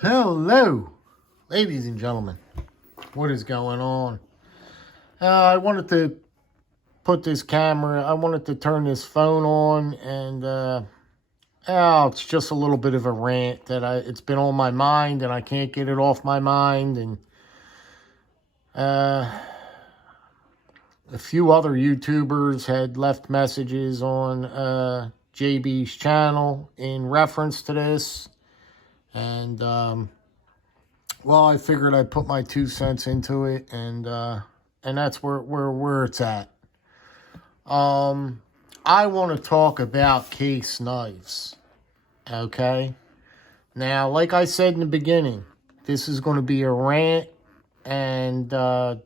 Hello, ladies and gentlemen. What is going on? I wanted to put this camera, I wanted to turn this phone on, and it's just a little bit of a rant that it's been on my mind, and I can't get it off my mind. And a few other YouTubers had left messages on JB's channel in reference to this, and well, I figured I'd put my 2 cents into it, and that's where it's at. I want to talk about Case knives. Okay. Now, like I said in the beginning, this is going to be a rant, and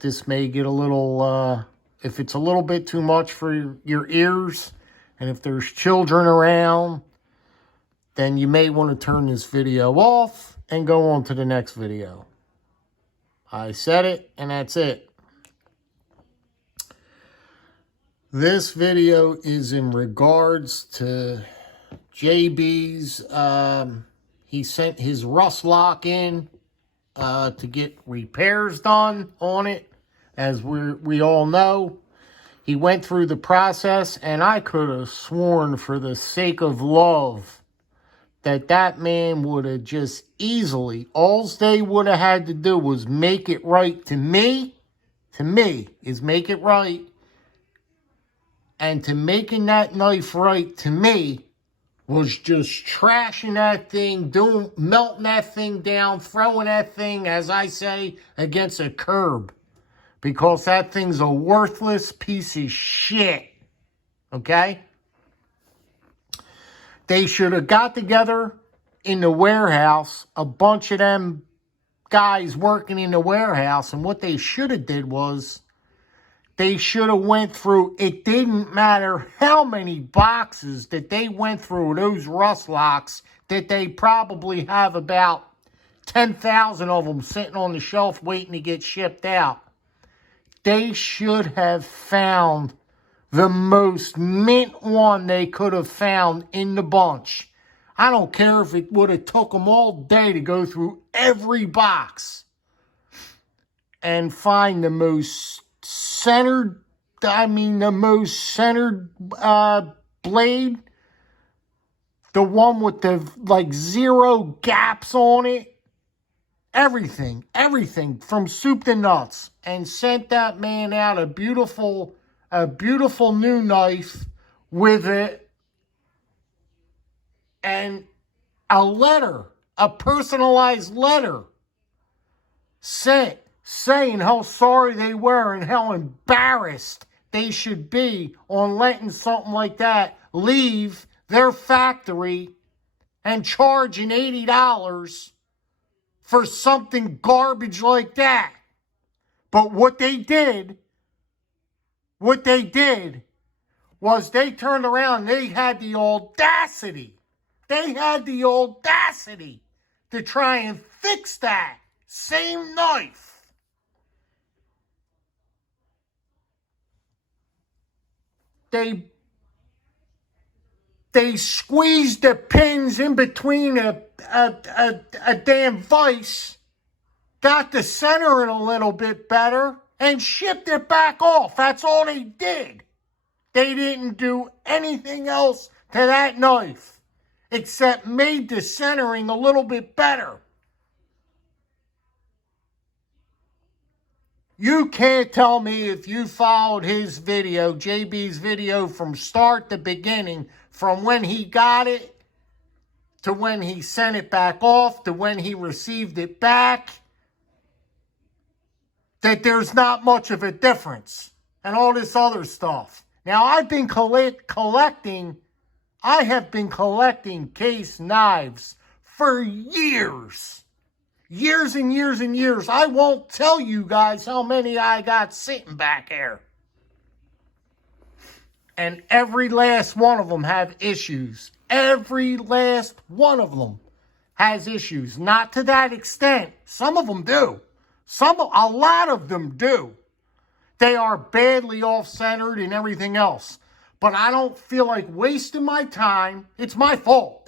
this may get a little, if it's a little bit too much for your ears, and if there's children around, then you may want to turn this video off and go on to the next video. I said it, and that's it. This video is in regards to JB's, he sent his Russlock in to get repairs done on it. As we all know, he went through the process, and I could have sworn, for the sake of love, that man would have just easily, all they would have had to do was make it right to me, is make it right. And to making that knife right to me was just trashing that thing, melting that thing down, throwing that thing, as I say, against a curb. Because that thing's a worthless piece of shit. Okay? They should have got together in the warehouse, a bunch of them guys working in the warehouse, and what they should have did was they should have went through, it didn't matter how many boxes that they went through, those Russlocks, that they probably have about 10,000 of them sitting on the shelf waiting to get shipped out. They should have found the most mint one they could have found in the bunch. I don't care if it would have took them all day to go through every box and find the most centered blade. The one with the zero gaps on it. Everything from soup to nuts. And sent that man out a beautiful new knife with it, and a letter, a personalized letter sent saying how sorry they were and how embarrassed they should be on letting something like that leave their factory and charging $80 for something garbage like that. But what they did was they turned around and they had the audacity to try and fix that same knife. They squeezed the pins in between a damn vise, got the centering a little bit better, and shipped it back off. That's all they did. They didn't do anything else to that knife except made the centering a little bit better. You can't tell me, if you followed his video, JB's video, from start to beginning, from when he got it to when he sent it back off to when he received it back, that there's not much of a difference, and all this other stuff. Now, I have been collecting Case knives for years. Years and years and years. I won't tell you guys how many I got sitting back here. And every last one of them have issues. Every last one of them has issues. Not to that extent. Some of them do. A lot of them do. They are badly off-centered and everything else. But I don't feel like wasting my time. It's my fault.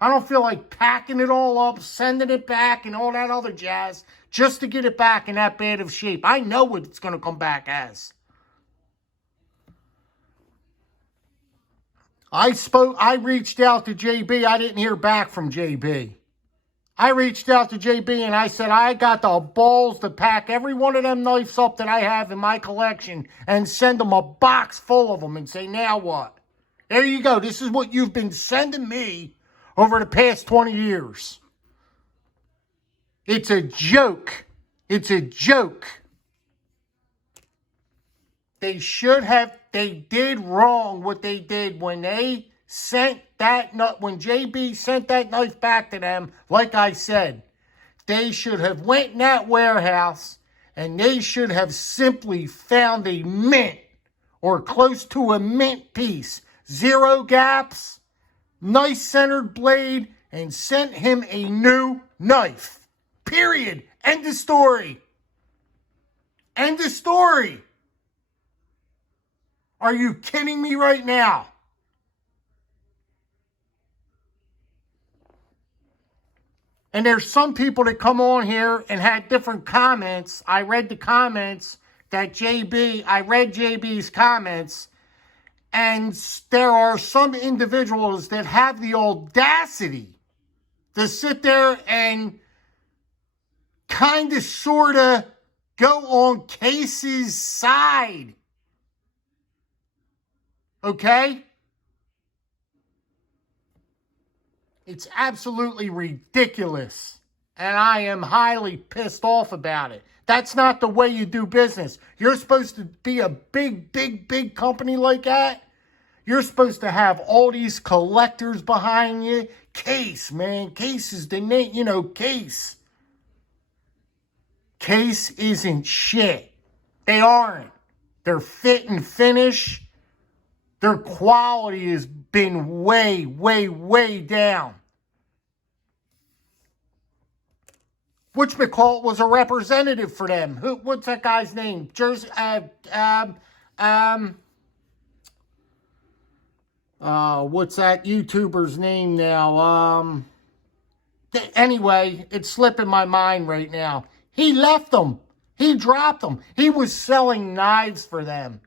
I don't feel like packing it all up, sending it back, and all that other jazz just to get it back in that bad of shape. I know what it's going to come back as. I reached out to JB. I didn't hear back from JB. I reached out to JB and I said, I got the balls to pack every one of them knives up that I have in my collection and send them a box full of them and say, now what? There you go. This is what you've been sending me over the past 20 years. It's a joke. It's a joke. They did wrong what they did when they sent that, when JB sent that knife back to them. Like I said, they should have went in that warehouse and they should have simply found a mint or close to a mint piece. 0 gaps, nice centered blade, and sent him a new knife. Period. End of story. End of story. Are you kidding me right now? And there's some people that come on here and had different comments. I read the comments that I read JB's comments, and there are some individuals that have the audacity to sit there and kind of sort of go on Case's side. Okay? It's absolutely ridiculous. And I am highly pissed off about it. That's not the way you do business. You're supposed to be a big company like that. You're supposed to have all these collectors behind you. Case, man. Case is the name. You know, Case. Case isn't shit. They aren't. Their fit and finish, their quality has been way down. Whatchamacallit was a representative for them. What's that guy's name? What's that YouTuber's name now? Anyway, it's slipping my mind right now. He left them. He dropped them. He was selling knives for them.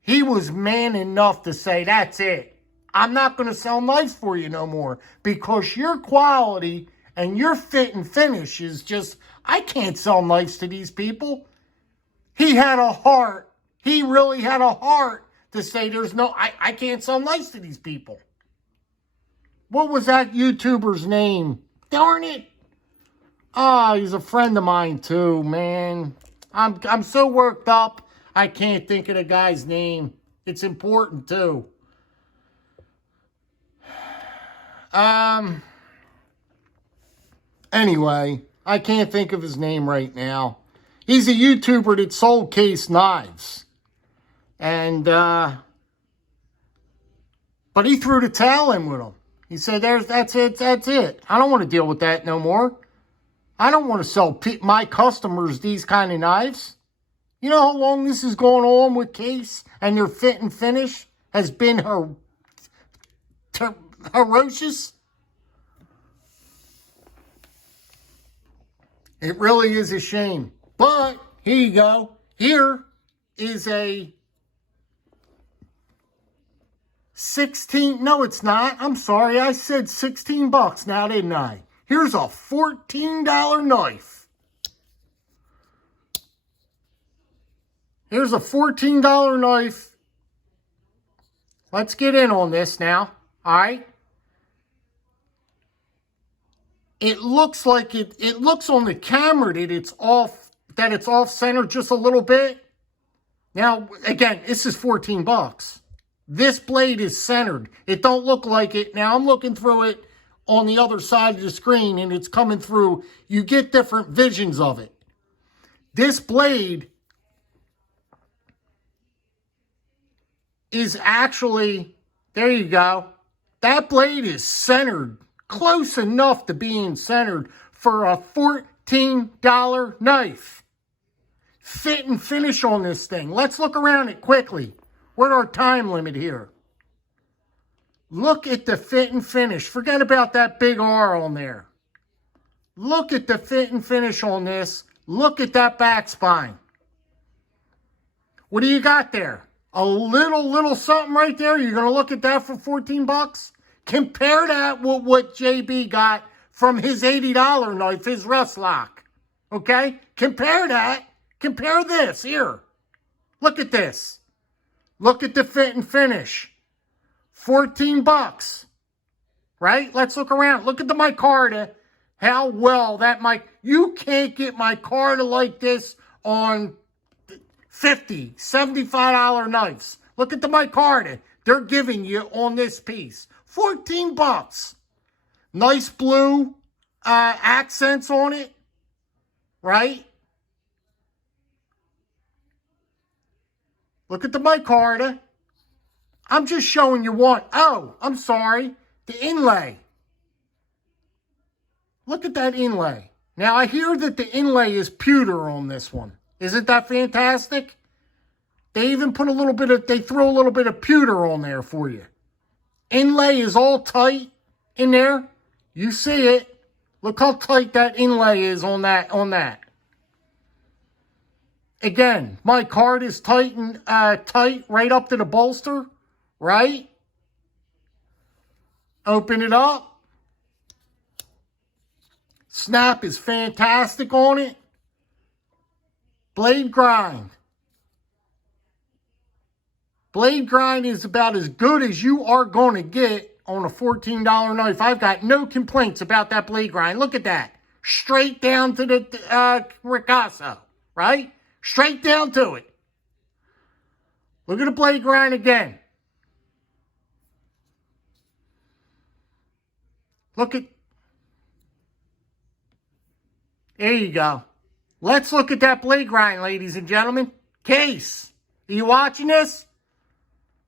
He was man enough to say, that's it. I'm not going to sell knives for you no more because your quality and your fit and finish is just, I can't sell knives to these people. He had a heart. He really had a heart to say I can't sell knives to these people. What was that YouTuber's name? Darn it. He's a friend of mine too, man. I'm so worked up, I can't think of the guy's name. It's important too. Anyway, I can't think of his name right now. He's a YouTuber that sold Case knives. And, but he threw the towel in with him. He said, that's it. I don't want to deal with that no more. I don't want to sell my customers these kind of knives. You know how long this is going on with Case and their fit and finish has been ferocious? It really is a shame. But here you go. Here is a 16. No, it's not. I'm sorry. I said $16 now, didn't I? Here's a $14 knife. Here's a $14 knife. Let's get in on this now. All right. It looks like it looks on the camera that it's off center just a little bit. Now, again, this is $14. This blade is centered. It don't look like it. Now, I'm looking through it on the other side of the screen, and it's coming through. You get different visions of it. This blade is actually, there you go. That blade is centered, close enough to being centered for a $14 knife. Fit and finish on this thing. Let's look around it quickly. We're at our time limit here. Look at the fit and finish. Forget about that big R on there. Look at the fit and finish on this. Look at that back spine. What do you got there? A little something right there? You're going to look at that for 14 bucks? Compare that with what JB got from his $80 knife, his Russlock. Okay? Compare that. Compare this. Here. Look at this. Look at the fit and finish. 14 bucks. Right? Let's look around. Look at the micarta. How well that mic. You can't get micarta like this on $50, $75 knives. Look at the micarta they're giving you on this piece. 14 bucks. Nice blue accents on it. Right? Look at the micarta. I'm just showing you one. Oh, I'm sorry. The inlay. Look at that inlay. Now, I hear that the inlay is pewter on this one. Isn't that fantastic? They even put they throw a little bit of pewter on there for you. Inlay is all tight in there. You see it. Look how tight that inlay is on that. Again, my card is tight and tight right up to the bolster, right? Open it up. Snap is fantastic on it. Blade grind. Blade grind is about as good as you are going to get on a $14 knife. I've got no complaints about that blade grind. Look at that. Straight down to the ricasso, right? Straight down to it. Look at the blade grind again. Look at... There you go. Let's look at that blade grind, ladies and gentlemen. Case, are you watching this?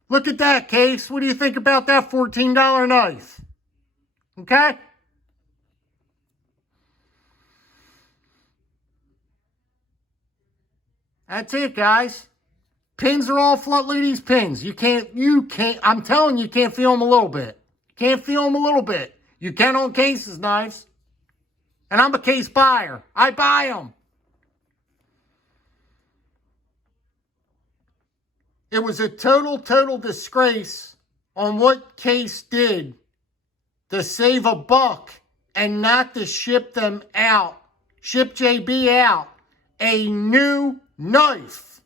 Look at that, Case. What do you think about that $14 knife? Okay? That's it, guys. Pins are all flat. Look at these pins. You can't, I'm telling you, you can't feel them a little bit. Can't feel them a little bit. You can on Case's knives. And I'm a Case buyer. I buy them. It was a total disgrace on what Case did to save a buck and not to ship them out. Ship JB out a new knife.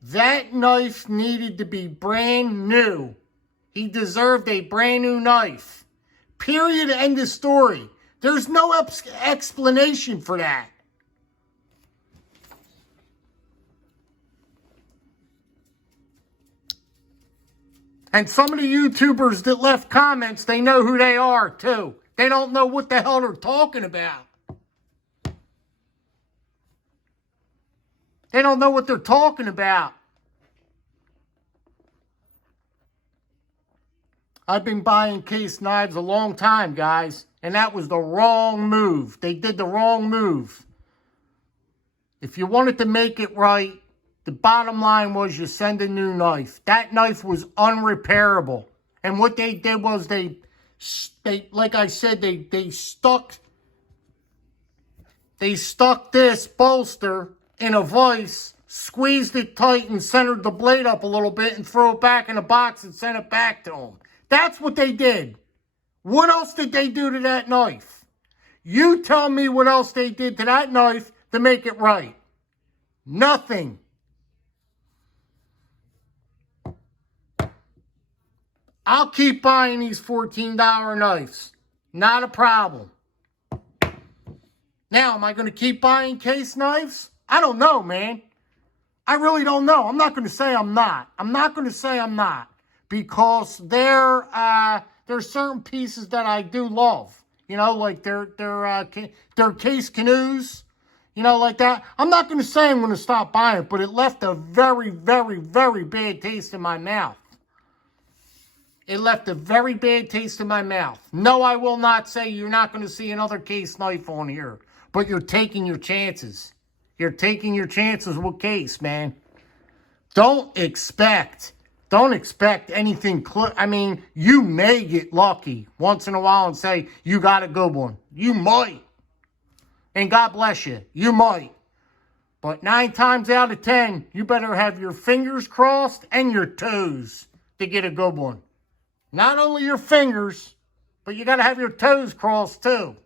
That knife needed to be brand new. He deserved a brand new knife. Period. End of story. There's no explanation for that. And some of the YouTubers that left comments, they know who they are, too. They don't know what the hell they're talking about. They don't know what they're talking about. I've been buying Case knives a long time, guys. And that was the wrong move. They did the wrong move. If you wanted to make it right, the bottom line was you send a new knife. That knife was unrepairable. And what they did was they like I said, they stuck this bolster in a vise, squeezed it tight and centered the blade up a little bit and threw it back in a box and sent it back to them. That's what they did. What else did they do to that knife? You tell me what else they did to that knife to make it right. Nothing. I'll keep buying these $14 knives. Not a problem. Now, am I going to keep buying Case knives? I don't know, man. I really don't know. I'm not going to say I'm not. I'm not going to say I'm not. Because there's certain pieces that I do love. You know, like their Case canoes. You know, like that. I'm not going to say I'm going to stop buying it, but it left a very bad taste in my mouth. It left a very bad taste in my mouth. No, I will not say you're not going to see another Case knife on here. But you're taking your chances. You're taking your chances with Case, man. Don't expect don't expect anything. I mean, you may get lucky once in a while and say, you got a good one. You might. And God bless you. You might. But 9 times out of 10, you better have your fingers crossed and your toes to get a good one. Not only your fingers, but you got to have your toes crossed too.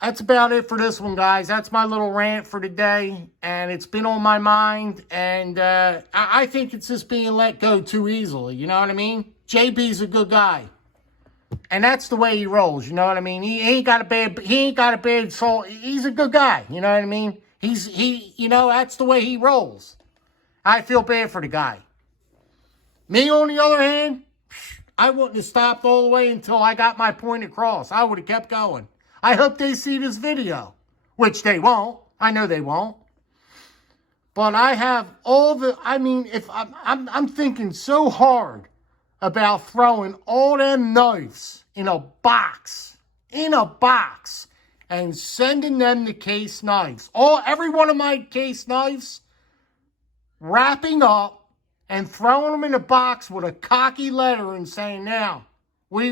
That's about it for this one, guys. That's my little rant for today. And it's been on my mind. And I think it's just being let go too easily. You know what I mean? JB's a good guy. And that's the way he rolls. You know what I mean? He ain't got a bad soul. He's a good guy. You know what I mean? That's the way he rolls. I feel bad for the guy. Me, on the other hand, I wouldn't have stopped all the way until I got my point across. I would have kept going. I hope they see this video, which they won't. I know they won't. But I have if I'm thinking so hard about throwing all them knives in a box, and sending them to Case Knives. Every one of my Case Knives, wrapping up and throwing them in a box with a cocky letter and saying, now, what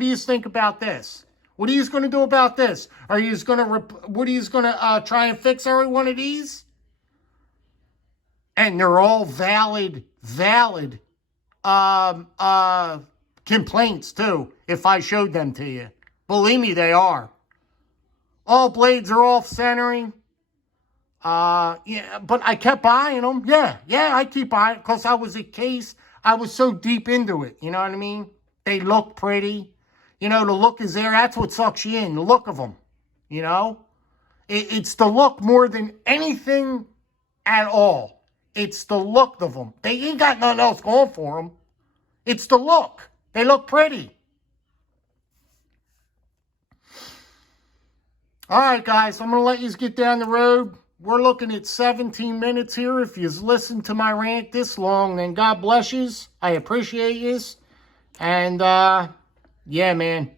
do you think about this? What are you going to do about this? Are you going to try and fix every one of these? And they're all valid complaints too, if I showed them to you. Believe me, they are. All blades are off-centering. Yeah, but I kept buying them. Yeah, I keep buying it because I was so deep into it. You know what I mean? They look pretty. You know, the look is there. That's what sucks you in, the look of them. You know? It's the look more than anything at all. It's the look of them. They ain't got nothing else going for them. It's the look. They look pretty. All right, guys. I'm going to let you get down the road. We're looking at 17 minutes here. If you've listened to my rant this long, then God bless yous. I appreciate yous. And, yeah, man.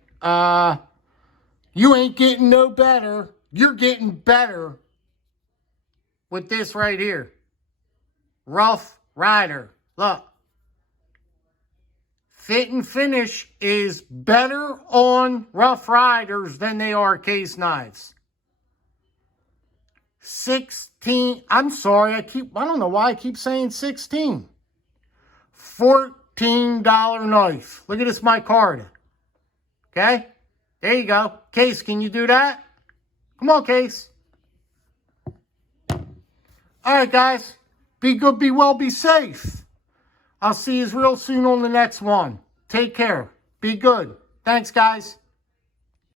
You ain't getting no better. You're getting better with this right here. Rough Rider. Look. Fit and finish is better on Rough Riders than they are Case Knives. 16. I'm sorry. I don't know why I keep saying 16. $14 knife. Look at this, my card. Okay? There you go. Case, can you do that? Come on, Case. All right, guys. Be good, be well, be safe. I'll see you real soon on the next one. Take care. Be good. Thanks, guys.